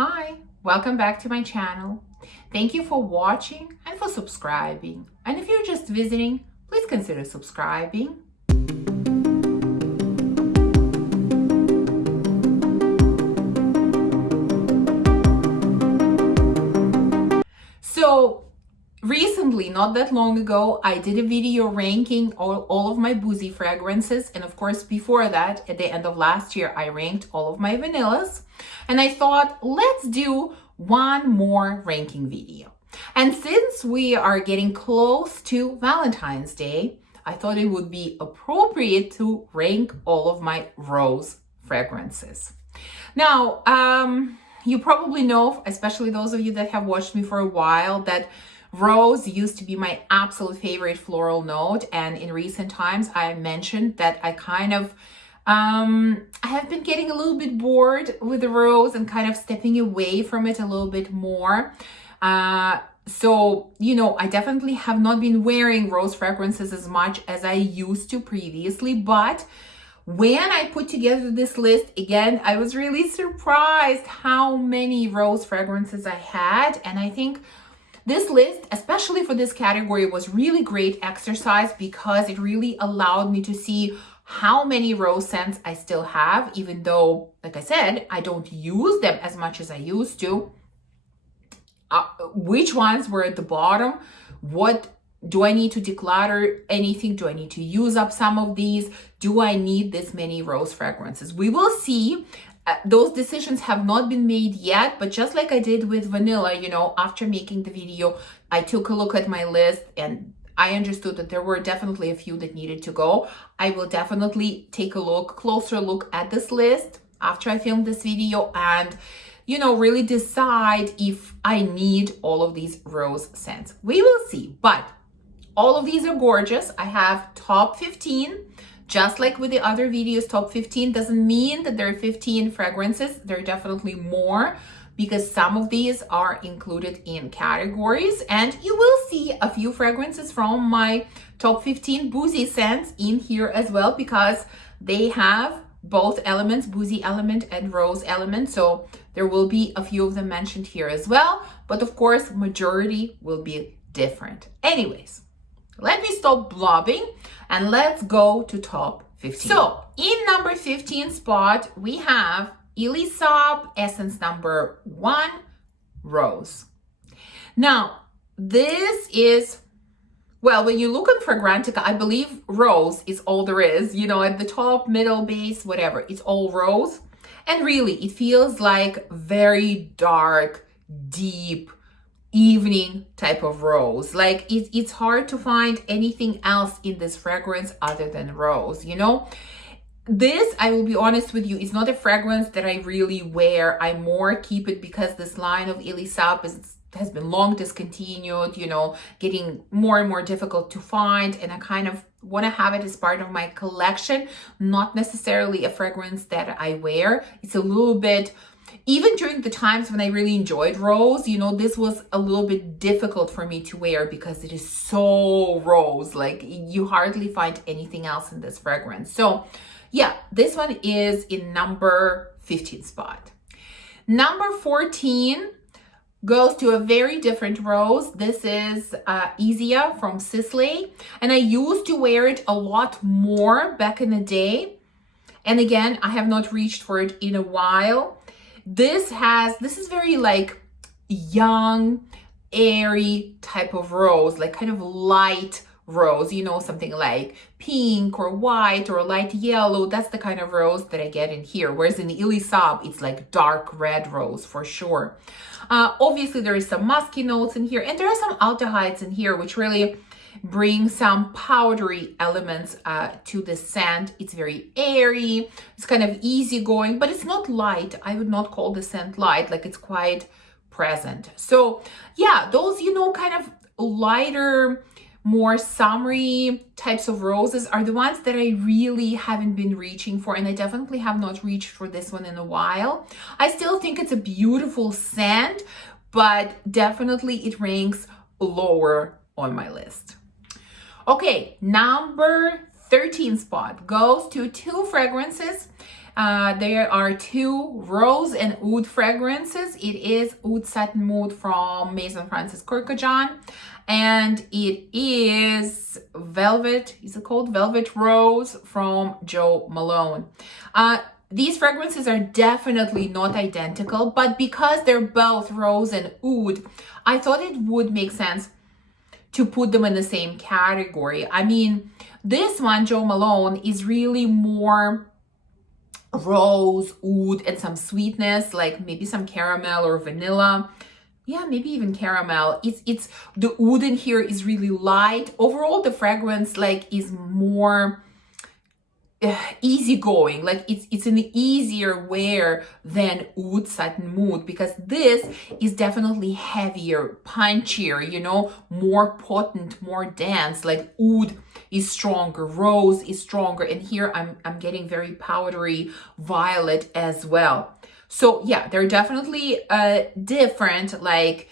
Hi, welcome back to my channel. Thank you for watching and for subscribing. And if you're just visiting, please consider subscribing. So recently, not that long ago, I did a video ranking all of my boozy fragrances. And of course, before that, at the end of last year, I ranked all of my vanillas. And I thought, let's do one more ranking video. And since we are getting close to Valentine's Day, I thought it would be appropriate to rank all of my rose fragrances. Now, you probably know, especially those of you that have watched me for a while, that rose used to be my absolute favorite floral note. And in recent times, I mentioned that I kind of, I have been getting a little bit bored with the rose and kind of stepping away from it a little bit more. So, I definitely have not been wearing rose fragrances as much as I used to previously, but when I put together this list, again, I was really surprised how many rose fragrances I had. And I think this list, especially for this category, was really great exercise because it really allowed me to see how many rose scents I still have, even though, like I said, I don't use them as much as I used to. Which ones were at the bottom? What do I need to declutter anything? Do I need to use up some of these? Do I need this many rose fragrances? We will see. Those decisions have not been made yet, but just like I did with vanilla, after making the video, I took a look at my list and I understood that there were definitely a few that needed to go. I will definitely take a closer look at this list after I film this video and really decide if I need all of these rose scents. We will see, but all of these are gorgeous. I have top 15, just like with the other videos. Top 15 doesn't mean that there are 15 fragrances. There are definitely more because some of these are included in categories, and you will see a few fragrances from my top 15 boozy scents in here as well because they have both elements, boozy element and rose element. So there will be a few of them mentioned here as well, but of course, majority will be different. Anyways, let me stop blobbing and let's go to top 15. So in number 15 spot, we have Elisab Essence number 1, Rose. Now, this is, well, when you look on Fragrantica, I believe rose is all there is, at the top, middle, base, whatever, it's all rose. And really, it feels like very dark, deep, evening type of rose. Like it's hard to find anything else in this fragrance other than rose, This, I will be honest with you, is not a fragrance that I really wear. I more keep it because this line of Elisab has been long discontinued, getting more and more difficult to find. And I kind of want to have it as part of my collection, not necessarily a fragrance that I wear. It's a little bit, even during the times when I really enjoyed rose, this was a little bit difficult for me to wear because it is so rose. Like you hardly find anything else in this fragrance. So yeah, this one is in number 15 spot. Number 14 goes to a very different rose. This is Isia from Sillage, and I used to wear it a lot more back in the day. And again, I have not reached for it in a while. This is very like young, airy type of rose, like kind of light rose, something like pink or white or light yellow. That's the kind of rose that I get in here. Whereas in the Elisab, it's like dark red rose for sure. Obviously, there is some musky notes in here, and there are some aldehydes in here, which really bring some powdery elements to the scent. It's very airy. It's kind of easygoing, but it's not light. I would not call the scent light. Like it's quite present. So yeah, those, kind of lighter, more summery types of roses are the ones that I really haven't been reaching for, and I definitely have not reached for this one in a while. I still think it's a beautiful scent, but definitely it ranks lower on my list. Okay, number 13 spot goes to two fragrances There are two rose and oud fragrances. It is Oud Satin Mood from Maison Francis Kurkdjian, and it is Velvet, is it called Velvet Rose from Jo Malone. These fragrances are definitely not identical, but because they're both rose and oud, I thought it would make sense to put them in the same category. I mean, this one, Jo Malone, is really more rose, oud, and some sweetness, like maybe some caramel or vanilla. Yeah, maybe even caramel. It's the oud in here is really light. Overall, the fragrance like is more easygoing, like it's an easier wear than Oud Satin Mood, because this is definitely heavier, punchier, you know, more potent, more dense. Like oud is stronger, rose is stronger, and here I'm getting very powdery violet as well. So yeah, they're definitely different. Like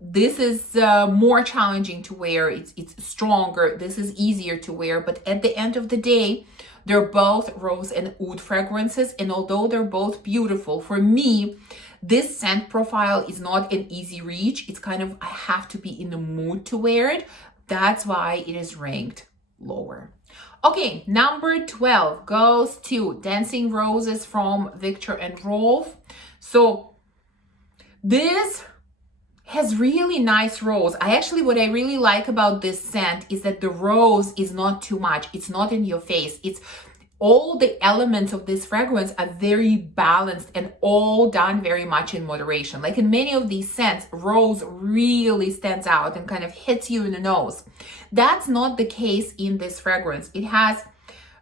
this is more challenging to wear, it's stronger, this is easier to wear, but at the end of the day, they're both rose and oud fragrances, and although they're both beautiful, for me, this scent profile is not an easy reach. It's kind of, I have to be in the mood to wear it. That's why it is ranked lower. Okay, number 12 goes to Dancing Roses from Viktor and Rolf. So this has really nice rose. What I really like about this scent is that the rose is not too much. It's not in your face. It's all the elements of this fragrance are very balanced and all done very much in moderation. Like in many of these scents, rose really stands out and kind of hits you in the nose. That's not the case in this fragrance. It has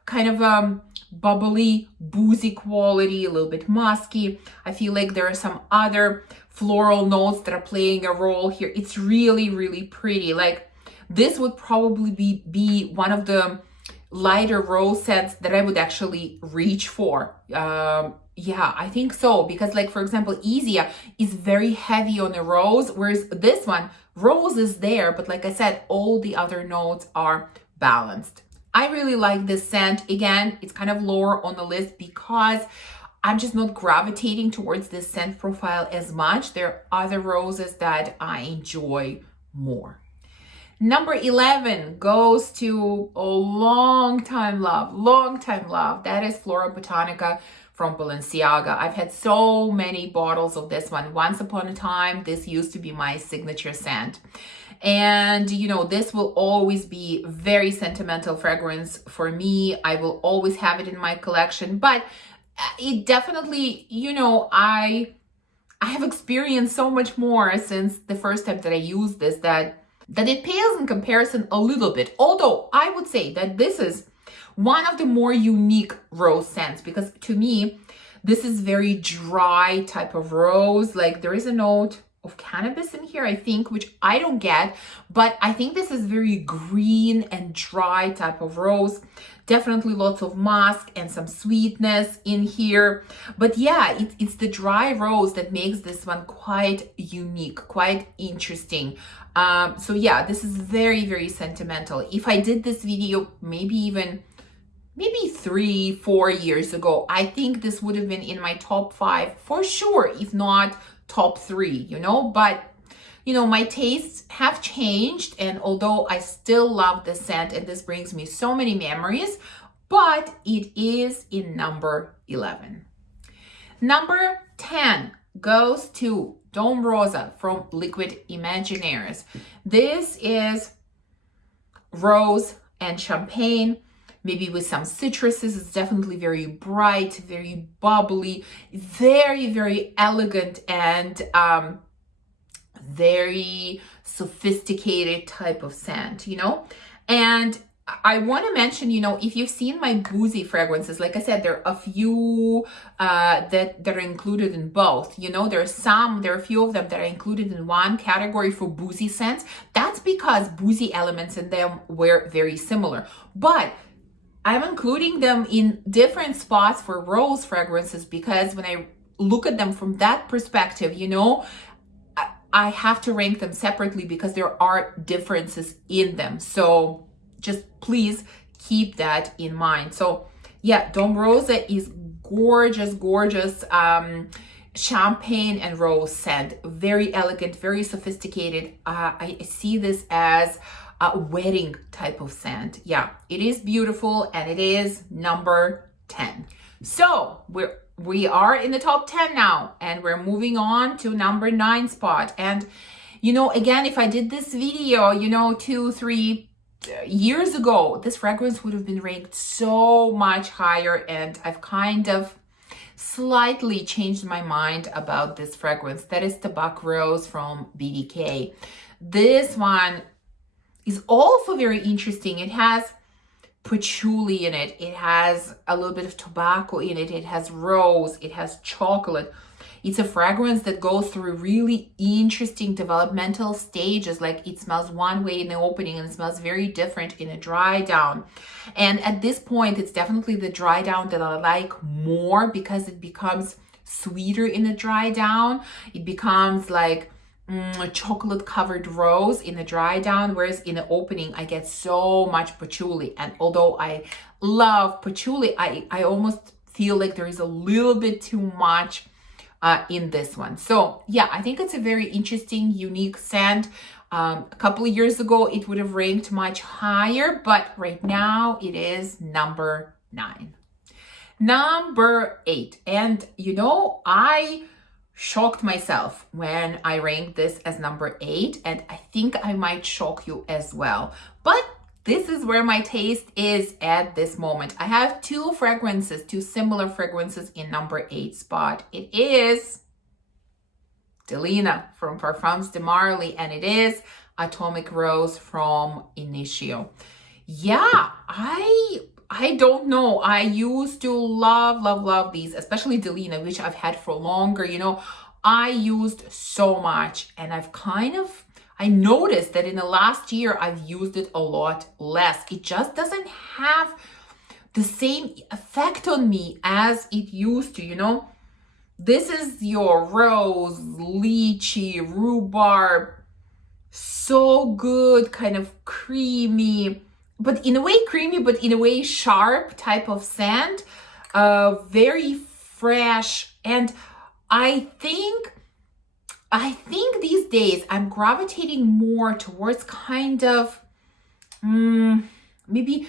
kind of bubbly, boozy quality, a little bit musky. I feel like there are some other floral notes that are playing a role here. It's really, really pretty. Like this would probably be one of the lighter rose scents that I would actually reach for. Yeah, I think so, because like, for example, Isia is very heavy on the rose, whereas this one, rose is there, but like I said, all the other notes are balanced. I really like this scent. Again, it's kind of lower on the list because I'm just not gravitating towards this scent profile as much. There are other roses that I enjoy more. Number 11 goes to a long time love. That is Flora Botanica from Balenciaga. I've had so many bottles of this one. Once upon a time, this used to be my signature scent. And, you know, this will always be very sentimental fragrance for me. I will always have it in my collection, but it definitely, you know, I have experienced so much more since the first time that I used this that it pales in comparison a little bit. Although I would say that this is one of the more unique rose scents, because to me, this is very dry type of rose. Like there is a note of cannabis in here, I think, which I don't get, but I think this is very green and dry type of rose. Definitely lots of musk and some sweetness in here. But yeah, it's the dry rose that makes this one quite unique, quite interesting. So yeah, this is very, very sentimental. If I did this video maybe 3-4 years ago, I think this would have been in my top 5 for sure, if not top 3, you know. But you know, my tastes have changed, and although I still love this scent and this brings me so many memories, but it is in number 11. Number 10 goes to Dom Rosa from Liquid Imaginaires. This is rose and champagne, maybe with some citruses. It's definitely very bright, very bubbly, very, very elegant, and very sophisticated type of scent, you know. And I want to mention, you know, if you've seen my boozy fragrances, like I said, there are a few that are included in both. You know, there are a few of them that are included in one category for boozy scents. That's because boozy elements in them were very similar. But I'm including them in different spots for rose fragrances because when I look at them from that perspective, you know, I have to rank them separately because there are differences in them. So just please keep that in mind. So yeah, Dom Rosa is gorgeous, gorgeous champagne and rose scent. Very elegant, very sophisticated. I see this as a wedding type of scent. Yeah, it is beautiful, and it is number 10. So we are in the top 10 now, and we're moving on to number 9 spot. And you know, again, if I did this video, you know, 2-3 years ago, this fragrance would have been ranked so much higher, and I've kind of slightly changed my mind about this fragrance. That is Tobacco Rose from BDK. This one is also very interesting. It has patchouli in it. It has a little bit of tobacco in it. It has rose. It has chocolate. It's a fragrance that goes through really interesting developmental stages. Like, it smells one way in the opening and it smells very different in a dry down. And at this point, it's definitely the dry down that I like more, because it becomes sweeter in the dry down. It becomes like chocolate covered rose in the dry down, whereas in the opening I get so much patchouli. And although I love patchouli, I almost feel like there is a little bit too much in this one. So yeah, I think it's a very interesting, unique scent. A couple of years ago, it would have ranked much higher, but right now it is number 9. Number 8. And you know, I shocked myself when I ranked this as number 8, and I think I might shock you as well. But this is where my taste is at this moment. I have 2 fragrances, 2 similar fragrances in number 8 spot. It is Delina from Parfums de Marly, and it is Atomic Rose from Initio. Yeah, I don't know. I used to love these, especially Delina, which I've had for longer. You know, I used so much, and I noticed that in the last year, I've used it a lot less. It just doesn't have the same effect on me as it used to, you know. This is your rose, lychee, rhubarb, so good, kind of creamy, but in a way sharp type of scent, very fresh. And I think these days I'm gravitating more towards kind of maybe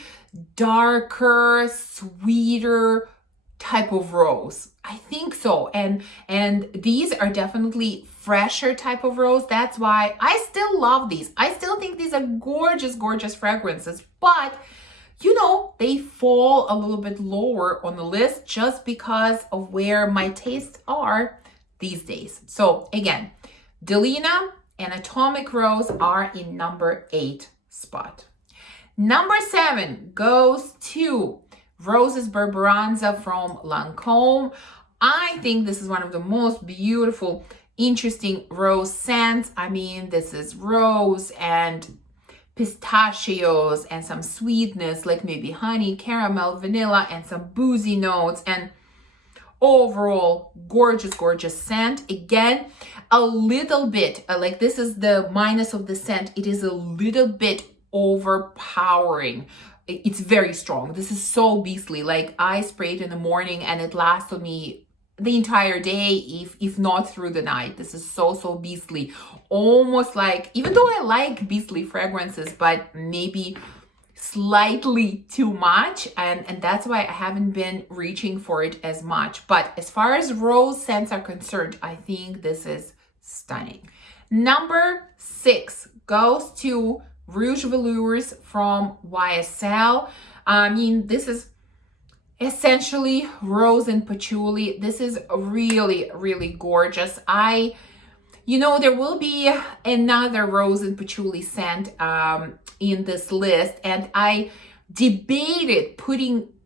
darker, sweeter type of rose. I think so. And these are definitely fresher type of rose. That's why I still love these. I still think these are gorgeous, gorgeous fragrances, but you know, they fall a little bit lower on the list just because of where my tastes are these days. So again, Delina and Atomic Rose are in number 8 spot. Number 7 goes to Roses Barbaranza from Lancôme. I think this is one of the most beautiful, interesting rose scents. I mean, this is rose and pistachios and some sweetness, like maybe honey, caramel, vanilla, and some boozy notes. And overall, gorgeous, gorgeous scent. Again, a little bit, like this is the minus of the scent. It is a little bit overpowering. It's very strong. This is so beastly. Like, I sprayed in the morning and it lasted me the entire day, if not through the night. This is so beastly. Almost like, even though I like beastly fragrances, but maybe slightly too much, and that's why I haven't been reaching for it as much. But as far as rose scents are concerned, I think this is stunning. Number 6 goes to Rouge Velours from YSL. I mean, this is essentially rose and patchouli. This is really, really gorgeous. You know, there will be another rose and patchouli scent in this list, and I debated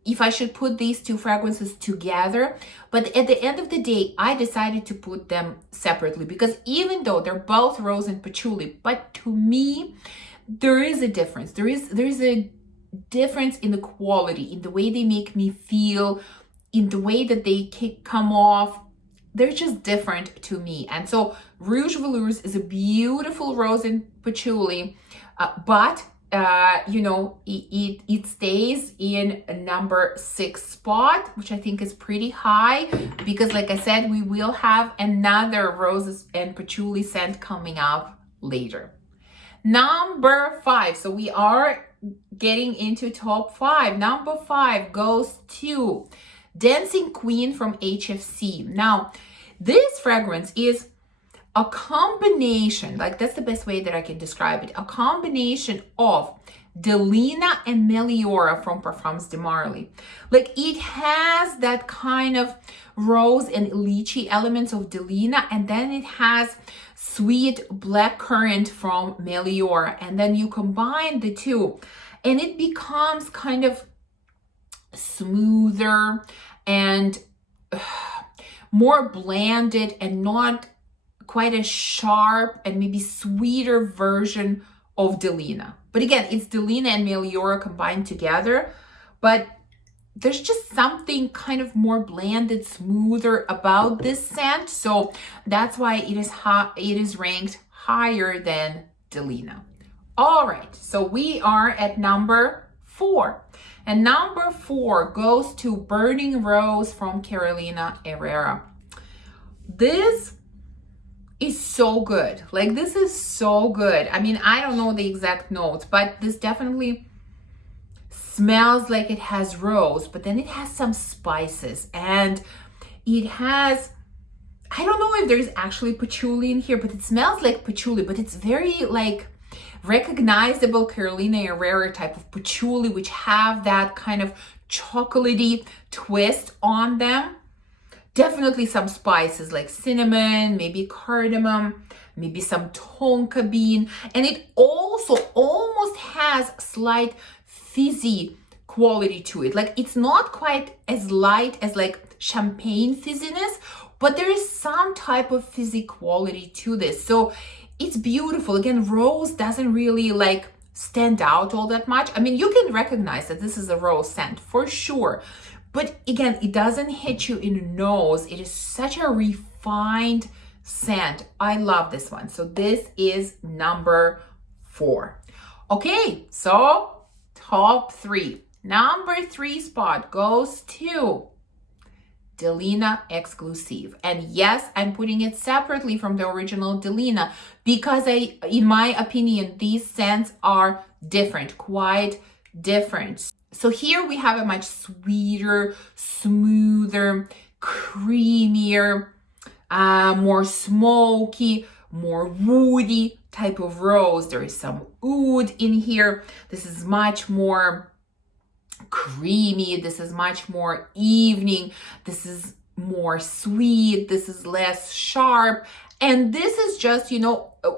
if I should put these 2 fragrances together, but at the end of the day, I decided to put them separately, because even though they're both rose and patchouli, but to me, there is a difference. There is a difference in the quality, in the way they make me feel, in the way that they come off. They're just different to me. And so Rouge Velours is a beautiful rose and patchouli, but it stays in a number 6 spot, which I think is pretty high because, like I said, we will have another roses and patchouli scent coming up later. Number 5. So we are getting into top 5. Number 5 goes to Dancing Queen from HFC. Now, this fragrance is a combination, like that's the best way that I can describe it, a combination of Delina and Meliora from Parfums de Marly. Like it has that kind of rose and lychee elements of Delina, and then it has sweet blackcurrant from Meliora, and then you combine the two and it becomes kind of smoother and more blended and not quite a sharp and maybe sweeter version of Delina. But again, it's Delina and Meliora combined together, but there's just something kind of more blended, smoother about this scent. So that's why it is ranked higher than Delina. All right, so we are at number 4. And number 4 goes to Burning Rose from Carolina Herrera. This is so good. Like this is so good. I mean, I don't know the exact notes, but this definitely smells like it has rose, but then it has some spices and it has, I don't know if there's actually patchouli in here, but it smells like patchouli, but it's very like recognizable Carolina Herrera type of patchouli, which have that kind of chocolatey twist on them. Definitely some spices like cinnamon, maybe cardamom, maybe some tonka bean. And it also almost has slight fizzy quality to it. Like it's not quite as light as like champagne fizziness, but there is some type of fizzy quality to this. So it's beautiful. Again, rose doesn't really like stand out all that much. I mean, you can recognize that this is a rose scent for sure. But again, it doesn't hit you in the nose. It is such a refined scent. I love this one. So this is number 4. Okay, so top 3. Number 3 spot goes to Delina Exclusive. And yes, I'm putting it separately from the original Delina because in my opinion, these scents are different, quite different. So here we have a much sweeter, smoother, creamier, more smoky, more woody type of rose. There is some oud in here. This is much more creamy. This is much more evening. This is more sweet. This is less sharp. And this is just,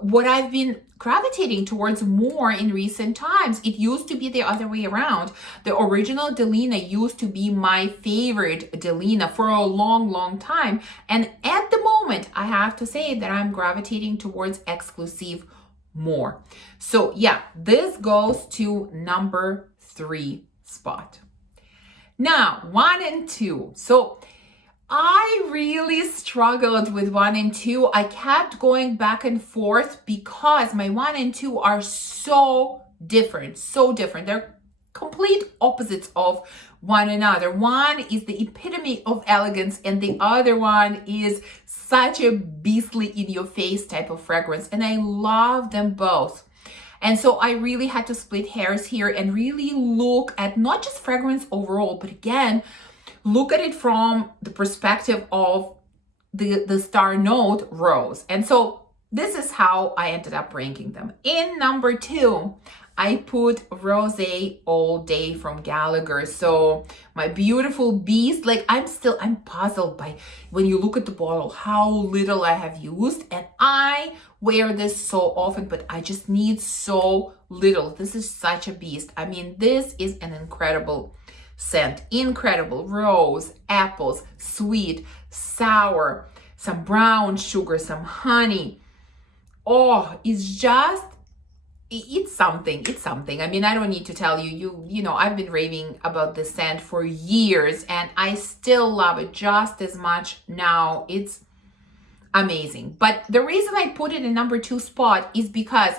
what I've been gravitating towards more in recent times. It used to be the other way around. The original Delina used to be my favorite Delina for a long, long time. And at the moment, I have to say that I'm gravitating towards Exclusive more. So yeah, this goes to number 3 spot. Now, 1 and 2. So I really struggled with 1 and 2. I kept going back and forth because my 1 and 2 are so different, so different. They're complete opposites of one another. One is the epitome of elegance and the other one is such a beastly in your face type of fragrance. And I love them both. And so I really had to split hairs here and really look at not just fragrance overall, but again, look at it from the perspective of the star note rose. And so this is how I ended up ranking them. In number 2, I put Rosé All Day from Gallagher. So my beautiful beast, like I'm puzzled by when you look at the bottle, how little I have used. And I wear this so often, but I just need so little. This is such a beast. I mean, this is an incredible scent. Incredible. Rose, apples, sweet, sour, some brown sugar, some honey. Oh, it's something. I mean, I don't need to tell you, I've been raving about this scent for years and I still love it just as much now. It's amazing. But the reason I put it in number 2 spot is because,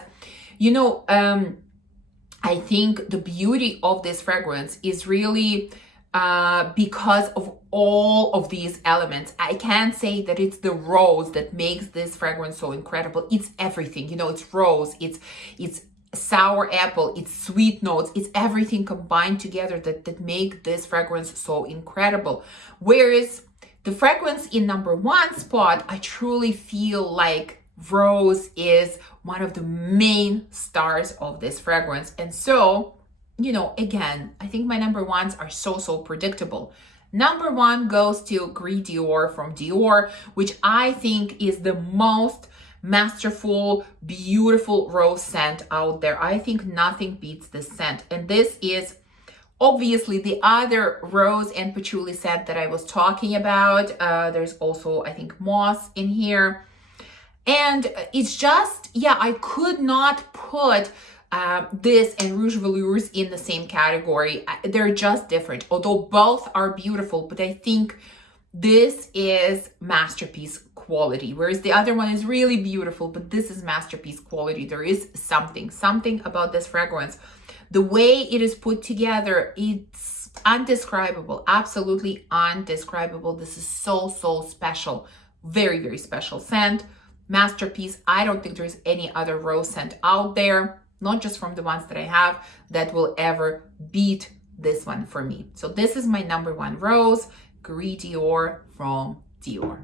I I think the beauty of this fragrance is really because of all of these elements. I can't say that it's the rose that makes this fragrance so incredible. It's everything, you know, it's rose, it's sour apple, it's sweet notes, it's everything combined together that make this fragrance so incredible. Whereas the fragrance in number one spot, I truly feel like rose is one of the main stars of this fragrance. And so, you know, again, I think my number ones are so predictable. Number one goes to Gris Dior from Dior, which I think is the most masterful, beautiful rose scent out there. I think nothing beats this scent. And this is obviously the other rose and patchouli scent that I was talking about. There's also, I think, moss in here. And it's just, yeah, I could not put this and Rouge Velours in the same category. They're just different, although both are beautiful, but I think this is masterpiece quality, whereas the other one is really beautiful, but this is masterpiece quality. There is something about this fragrance. The way it is put together, it's undescribable, absolutely undescribable. This is so special, very special scent, masterpiece. I don't think there's any other rose scent out there, not just from the ones that I have, that will ever beat this one for me. So this is my number one rose, Gris Dior from Dior.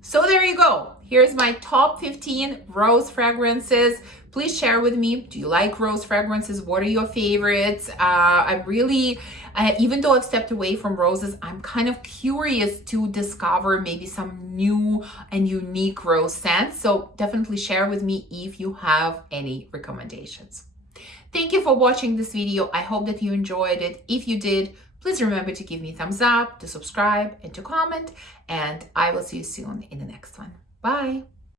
So there you go. Here's my top 15 rose fragrances. Please share with me, do you like rose fragrances? What are your favorites? I'm really, even though I've stepped away from roses, I'm kind of curious to discover maybe some new and unique rose scents. So definitely share with me if you have any recommendations. Thank you for watching this video. I hope that you enjoyed it. If you did, please remember to give me a thumbs up, to subscribe, and to comment. And I will see you soon in the next one. Bye.